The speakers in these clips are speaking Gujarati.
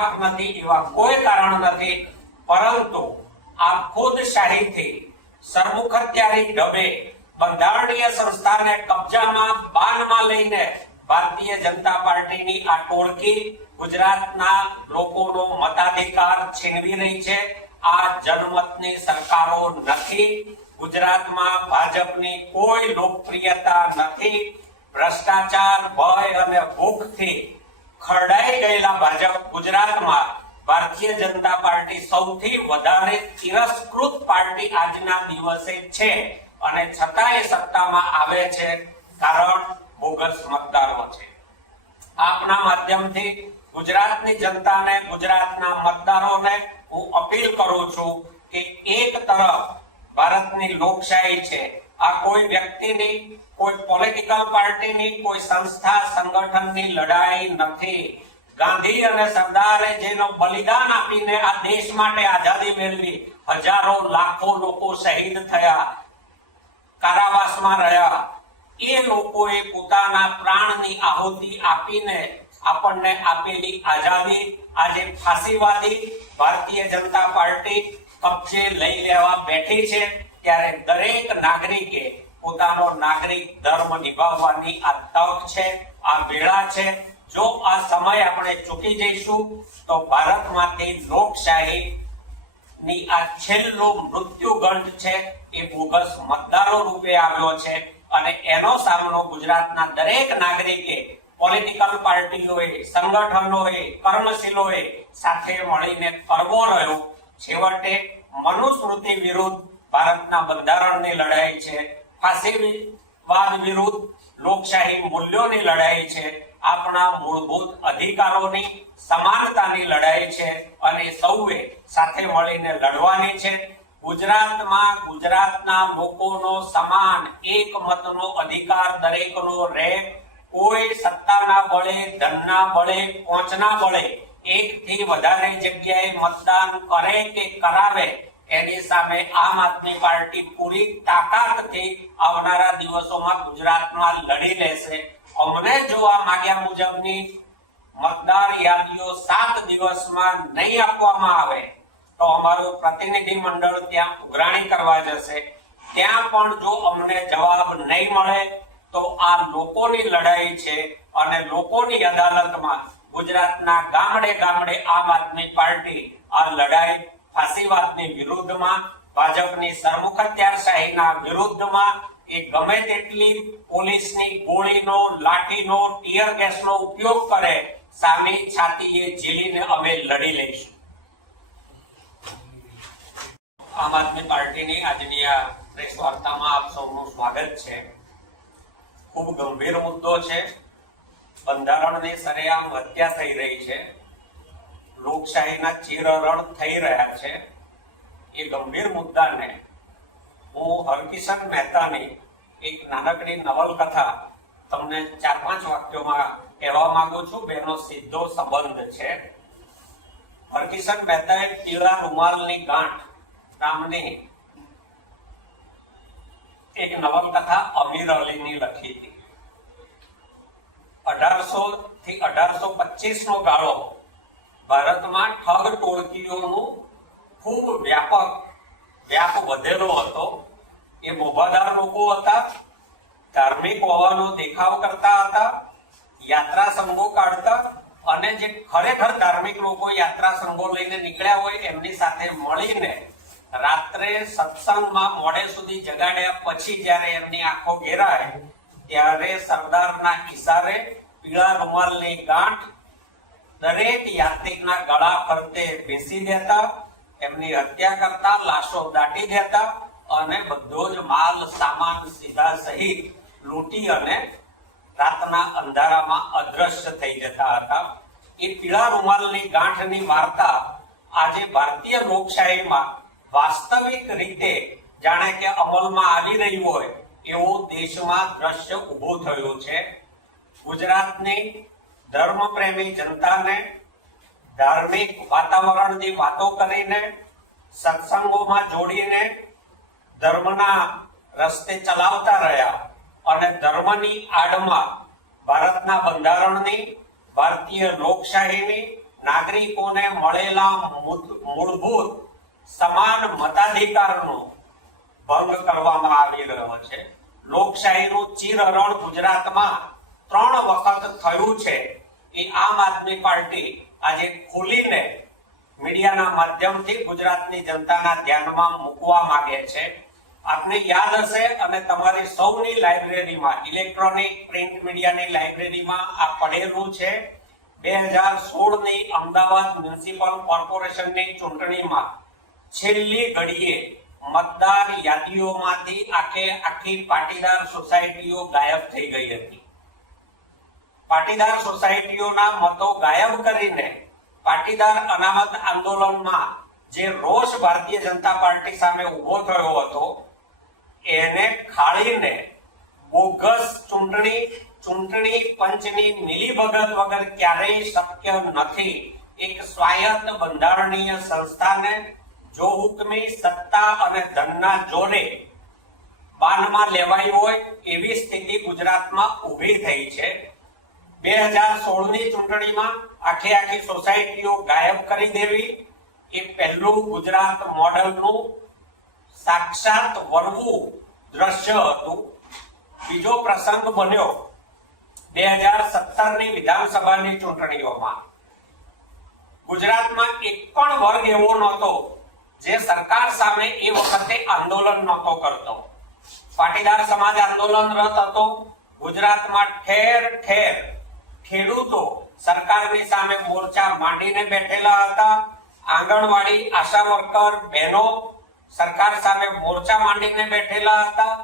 ખિલાફ નથી, એવા કોઈ કારણ નથી, પરંતુ આ ખુદશાહીથી સરમુખત્યારી ઢબે બંધારણીય સંસ્થાને કબજામાં બાનમાં લઈને ભારતીય જનતા પાર્ટીની આ ટોળકી ગુજરાતના લોકોનો મતાધિકાર છીનવી રહી છે. આ જનમતની સરકારો નથી. ગુજરાતમાં ભાજપની કોઈ લોકપ્રિયતા નથી. ભ્રષ્ટાચાર, ભય અને ભૂખથી ખરડાઈ ગયેલા ભાજપ ગુજરાતમાં ભારતીય જનતા પાર્ટી સૌથી વધારે તિરસ્કૃત પાર્ટી આજના દિવસે છે, અને છતાં એ સત્તામાં આવે છે કારણ બોગસ મતદારો છે. આપના માધ્યમથી ગુજરાતની જનતાને, ગુજરાતના મતદારોને હું અપીલ કરું છું કે એક તરફ ભારતની લોકશાહી છે, આ કોઈ વ્યક્તિની, કોઈ પોલિટિકલ પાર્ટીની, કોઈ સંસ્થા સંગઠનની લડાઈ નથી. ગાંધી અને સરદારે જેનો બલિદાન આપીને આ દેશ માટે આઝાદી મેળવી, હજારો લાખો લોકો શહીદ થયા, કારાવાસમાં રહ્યા, એ લોકોએ પોતાના પ્રાણની આહુતિ આપીને આપણને આપેલી આઝાદી આજે ફાંસીવાદી ભારતીય જનતા પાર્ટી કબજે લઈ લેવા બેઠી છે. ત્યારે દરેક નાગરિકે પોતાનો નાગરિક ધર્મ નિભાવવાની આ તક છે, આ વેળા છે. જો આ સમય આપણે ચૂકી જઈશું તો ભારતમાંથી લોકશાહી ની આ છેલ્લો મૃત્યુગંઠ છે એ બોગસ મતદારો રૂપે આવ્યો છે, અને એનો સામનો ગુજરાતના દરેક નાગરિકે, પોલિટિકલ પાર્ટીઓએ, સંગઠનોએ, કર્મશીલોએ સાથે મળીને કરવો રહ્યો. છેવટે મનુસ્મૃતિ વિરુદ્ધ ભારતના બંધારણની લડાઈ છે, ફાસીવાદ વિરુદ્ધ લોકશાહી મૂલ્યોની લડાઈ છે, આપણા મૂળભૂત અધિકારોની, સમાનતાની લડાઈ છે, અને સૌએ સાથે મળીને લડવાની છે. ગુજરાતમાં ગુજરાતના લોકોનો સમાન એક મતનો અધિકાર દરેકનો રહે. કોઈ સત્તાના બળે, ધનના બળે, પહોંચના બળે એકથી વધારે જગ્યાએ મતદાન કરે કે કરાવે એની સામે આમ આદમી પાર્ટી પૂરી તાકાતથી આવનારા દિવસોમાં ગુજરાતમાં લડી લેશે. અમને જો આ માગ્યા મુજબની મતદાર યાદીઓ 7 દિવસમાં નહીં આપવામાં આવે તો અમારું પ્રતિનિધિ મંડળ ત્યાં ઉઘરાણી કરવા જશે. ત્યાં પણ જો અમને જવાબ નહીં મળે તો આ લોકોની લડાઈ છે, અને લોકોની અદાલતમાં ગુજરાતના ગામડે ગામડે આમ આદમી પાર્ટી આ લડાઈ ફાસીવાદની વિરુદ્ધમાં, ભાજપની સરમુખત્યારશાહીના વિરુદ્ધમાં, એ ગમે તેટલી પોલીસની ગોળીનો, લાઠીનો, ટીયર ગેસનો ઉપયોગ કરે, સામી છાતીએ ઝીલીને અમે લડી લઈશું. આમ આદમી પાર્ટીની આજની આ પ્રેસ વાર્તામાં આપ સૌનું સ્વાગત છે. ખૂબ ગંભીર મુદ્દો છે. બંધારણની સરેઆમ હત્યા થઈ રહી છે, લોકશાહીના ચીરહરણ થઈ રહ્યા છે. એ ગંભીર મુદ્દાને હું હરકિશન મહેતાની એક નાનકડી નવલકથા તમને 4-5 વાક્યોમાં કહેવા માંગુ છું. બેનો સીધો સંબંધ છે. હરકિશન મહેતાએ પીળા રૂમાલની ગાંઠ નામની એક નવલકથા અમીર અલીની લખી હતી. 1800 થી 1825 નો ગાળો ભારતમાં ઠગ ટોળકીઓનું ખૂબ વ્યાપ વધેલો હતો. એ મોભાદાર લોકો હતા, ધાર્મિક હોવાનો દેખાવ કરતા હતા, યાત્રા સંઘો કાઢતા, અને જે ખરેખર ધાર્મિક લોકો યાત્રા સંઘો લઈને નીકળ્યા હોય એમની સાથે મળીને રાત્રે સત્સંગમાં મોડે સુધી જગાડ્યા પછી જ્યારે એમની આંખો ઘેરાય ત્યારે સરદારના ઈશારે પીળા રૂમાલની ગાંઠ દરેક યાત્રિકના ગળા ફરતે બેસી દેતા, એમની હત્યા કરતા, લાશો દાટી દેતા, અને બધો જ માલ સામાન સીધા સહિત લૂંટી અને રાતના અંધારામાં અદ્રશ્ય થઈ જતા હતા. એ પીળા રૂમાલની ગાંઠની વાર્તા આજે ભારતીય લોકશાહીમાં વાસ્તવિક રીતે જાણે કે અમલમાં આવી રહી હોય એવો દેશમાં દ્રશ્ય ઉભો થયો છે. ગુજરાતની ધર્મપ્રેમી જનતાને ધાર્મિક વાતાવરણની વાતો કરીને, સત્સંગોમાં જોડીને ધર્મના રસ્તે ચલાવતા રહ્યા, અને ધર્મની આડમાં ભારતના બંધારણની, ભારતીય લોકશાહીની, નાગરિકોને મળેલા મૂળભૂત સમાન મતાધિકારનો ભંગ કરવામાં આવી રહ્યો છે. લોકશાહીનું ચીરહરણ ગુજરાતમાં 3 વખત થયું છે એ આમ આદમી પાર્ટી આજે ખુલીને મીડિયાના માધ્યમથી ગુજરાતની જનતાના ધ્યાનમાં મૂકવા માંગે છે. આપને યાદ હશે અને તમારી સૌની લાઇબ્રેરીમાં, ઇલેક્ટ્રોનિક પ્રિન્ટ મીડિયાની લાઇબ્રેરીમાં આ પડેલું છે. 2016 ની અમદાવાદ મ્યુનિસિપલ કોર્પોરેશનની ચૂંટણીમાં છેલ્લી ઘડીએ મતદાર યાદીઓમાંથી આખી પાટીદાર સોસાયટીઓ ગાયબ થઈ ગઈ હતી. પાટીદાર સોસાયટીઓના મતો ગાયબ કરીને પાટીદાર અનામત આંદોલનમાં જે રોષ ભારતીય જનતા પાર્ટી સામે ઉભો થયો હતો એને ખાળીને બોગસ ચૂંટણી પંચની મિલીભગત વગર ક્યારેય શક્ય નથી. એક સ્વાયત્ત બંધારણીય સંસ્થાને જો હુકમી સત્તા અને ધનના જોરે બાનમાં લેવાઈ હોય એવી સ્થિતિ ગુજરાતમાં ઊભી થઈ છે. 2016 ની ચૂંટણીમાં આખી સોસાયટીઓ ગાયબ કરી દેવી એ પહેલું ગુજરાત મોડલનું સાક્ષાત વળવું દ્રશ્ય હતું. બીજો પ્રસંગ બન્યો 2017 ની વિધાનસભાની ચૂંટણીઓમાં. ગુજરાતમાં એક પણ વર્ગ એવો નહોતો જે સરકાર સામે એ વખતે આંદોલન નહોતો કરતો. પાટીદાર સમાજ આંદોલનરત હતો. ગુજરાતમાં ઠેર ઠેર ખેડૂતો સરકારની સામે મોરચા માંડીને બેઠેલા હતા. આંગણવાડી આશા વર્કર બહેનો સરકાર સામે મોરચા માંડીને બેઠેલા હતા.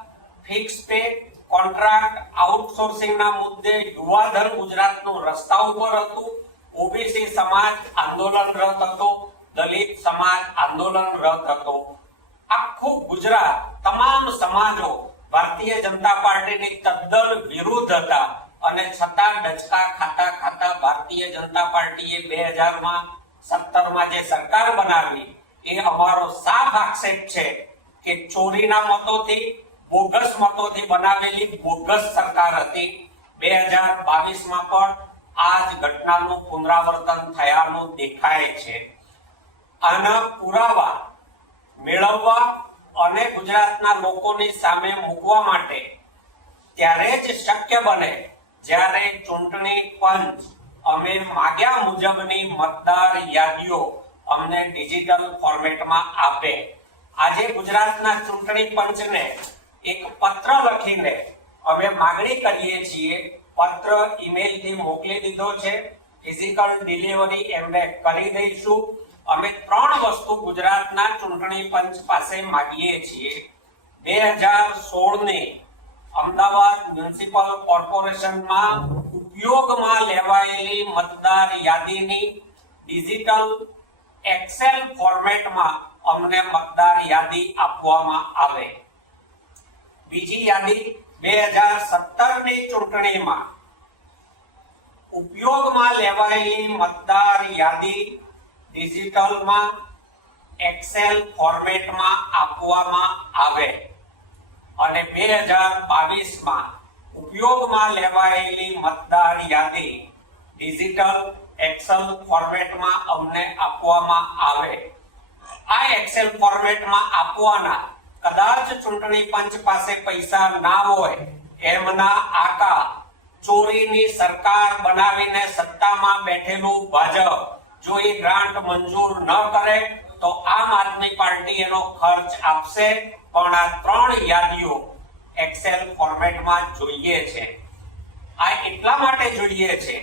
ફિક્સ પે, કોન્ટ્રાક્ટ, આઉટસોર્સિંગના મુદ્દે યુવાધન ગુજરાતનું રસ્તા ઉપર હતું. ઓબીસી સમાજ આંદોલનરત હતો. દલિત સમાજ આંદોલનરત હતો. આખું ગુજરાત, તમામ સમાજો ભારતીય જનતા પાર્ટીની તદ્દન વિરુદ્ધ હતા અને છતાં ડચકા ખાતા ભારતીય જનતા પાર્ટીએ 2017માં જે સરકાર બનાવી એ અમારો સાફ આક્ષેપ છે કે ચોરીના મતોથી, બોગસ મતોથી બનાવેલી બોગસ સરકાર હતી. 2022માં પણ આ જ ઘટનાનું પુનરાવર્તન થયાનું દેખાય છે. આના પુરાવા મેળવવા અને ગુજરાતના લોકોની સામે મૂકવા માટે ત્યારે જ શક્ય બને જ્યારે ચૂંટણી પંચ અમે માગ્યા મુજબની મતદાર યાદીઓ અમને ડિજિટલ ફોર્મેટમાં આપે. આજે ગુજરાતના ચૂંટણી પંચને એક પત્ર લખીને અમે માંગણી કરીએ છીએ. પત્ર ઈમેલથી મોકલી દીધો છે. ફિઝિકલ ડિલિવરી એમને કરી દઈશું. અમે 3 વસ્તુ ગુજરાતના ચૂંટણી પંચ પાસે માંગીએ છીએ. 2016 ની અમદાવાદ મ્યુનિસિપલ કોર્પોરેશનમાં ઉપયોગમાં લેવાયેલી મતદાર યાદીની ડિજિટલ એક્સેલ ફોર્મેટમાં અમને મતદાર યાદી આપવામાં આવે. બીજી યાદી 2017 ની ચૂંટણીમાં ઉપયોગમાં લેવાયેલી મતદાર યાદી ડિજિટલમાં એક્સેલ ફોર્મેટમાં આપવામાં આવે અને 2022માં ઉપયોગમાં લેવાયેલી મતદાર યાદી ડિજિટલ એક્સેલ ફોર્મેટમાં અમને આપવામાં આવે. આ એક્સેલ ફોર્મેટમાં આપવાના કદાચ ચૂંટણી પંચ પાસે પૈસા ના હોય એમના આકા ચોરીની સરકાર બનાવીને સત્તામાં બેઠેલું ભાજપ જો એ ગ્રાન્ટ મંજૂર ન કરે તો આમ આદમી પાર્ટી એનો ખર્ચ આપશે. પણ આ 3 યાદીઓ એક્સેલ ફોર્મેટમાં જોઈએ છે. આ એટલા માટે જોઈએ છે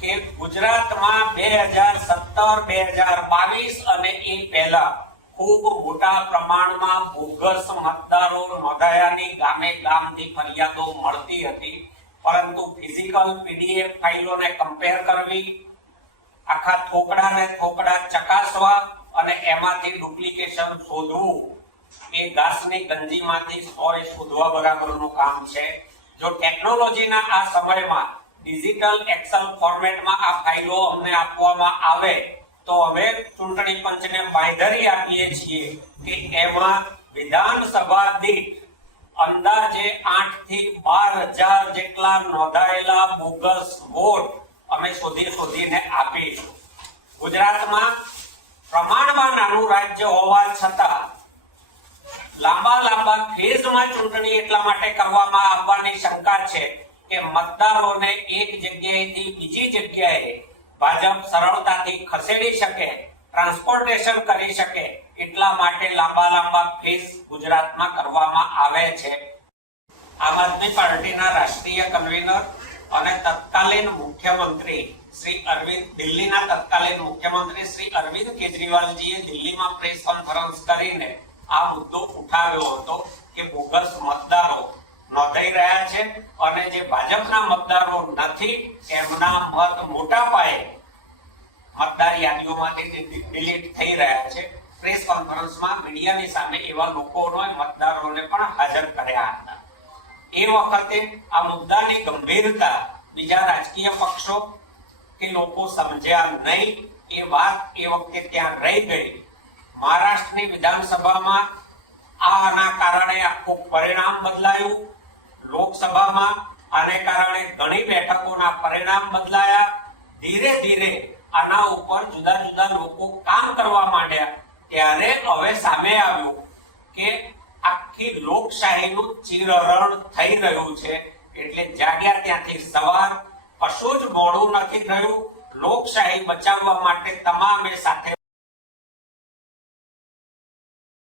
કે ગુજરાતમાં 2017, 2022 અને એ પહેલા ખૂબ મોટા પ્રમાણમાં બોગસ મતદારો નોંધાયાની ગામે ગામથી ફરિયાદો મળતી હતી. પરંતુ ફિઝિકલ પીડીએફ ફાઇલોને કમ્પેર કરવી, આખા થોકડા ચકાસવા અને એમાંથી ડુપ્લિકેશન શોધવું એ ઘાસની ગંજીમાંથી સોય શોધવા બરાબરનું કામ છે. જો ટેકનોલોજીના આ સમયમાં ડિજિટલ એક્સેલ ફોર્મેટમાં આ ફાઇલો અમને આપવામાં આવે તો હવે ચૂંટણી પંચને બાંયધરી આપીએ છીએ કે એમાં વિધાનસભા દીઠ અંદાજે 8 થી 12,000 જેટલા નોંધાયેલા બોગસ વોટ અમે શોધીને આપીશું. ગુજરાતમાં પ્રમાણમાં નાનું રાજ્ય હોવા છતાં લાંબા ફેઝમાં ચૂંટણી એટલા માટે કરવામાં આવવાની શંકા છે કે મતદારોને એક જગ્યાએથી બીજી જગ્યાએ ભાજપ સરળતાથી ખસેડી શકે, ટ્રાન્સપોર્ટેશન કરી શકે એટલા માટે લાંબા ફેઝ ગુજરાતમાં કરવામાં આવે છે. આમ આદમી પાર્ટીના રાષ્ટ્રીય કન્વીનર અને તત્કાલીન મુખ્યમંત્રી દિલ્હીના તત્કાલીન મુખ્યમંત્રી શ્રી અરવિંદ કેજરીવાલજીએ દિલ્હીમાં પ્રેસ કોન્ફરન્સ કરીને આ મુદ્દો ઉઠાવ્યો હતો કે બોગસ મતદારો નોંધાઈ રહ્યા છે અને જે ભાજપના મતદારો નથી એમના મત મોટા પાયે મતદાર યાદીઓમાંથી ડિલીટ થઈ રહ્યા છે. પ્રેસ કોન્ફરન્સમાં મીડિયાની સામે એવા લોકોને મતદારોને પણ હાજર કર્યા હતા. એ વખતે આ મુદ્દાની ગંભીરતા બીજા રાજકીય પક્ષો કે લોકો સમજ્યા નહીં. એ વાત એ વખતે ત્યાં રહી ગઈ. મહારાષ્ટ્રની વિધાનસભામાં આના કારણે આખું પરિણામ બદલાયું. લોકસભામાં આને કારણે ઘણી બેઠકોના પરિણામ બદલાયા. ધીરે ધીરે આના ઉપર જુદા લોકો કામ કરવા માંડ્યા. ત્યારે હવે સામે આવ્યું કે આખી લોકશાહીનું ચીરહરણ થઈ રહ્યું છે. એટલે જાગ્યા ત્યાંથી સવાર, કશું જ મોડું નથી થયું. લોકશાહી બચાવવા માટે તમામે સાથે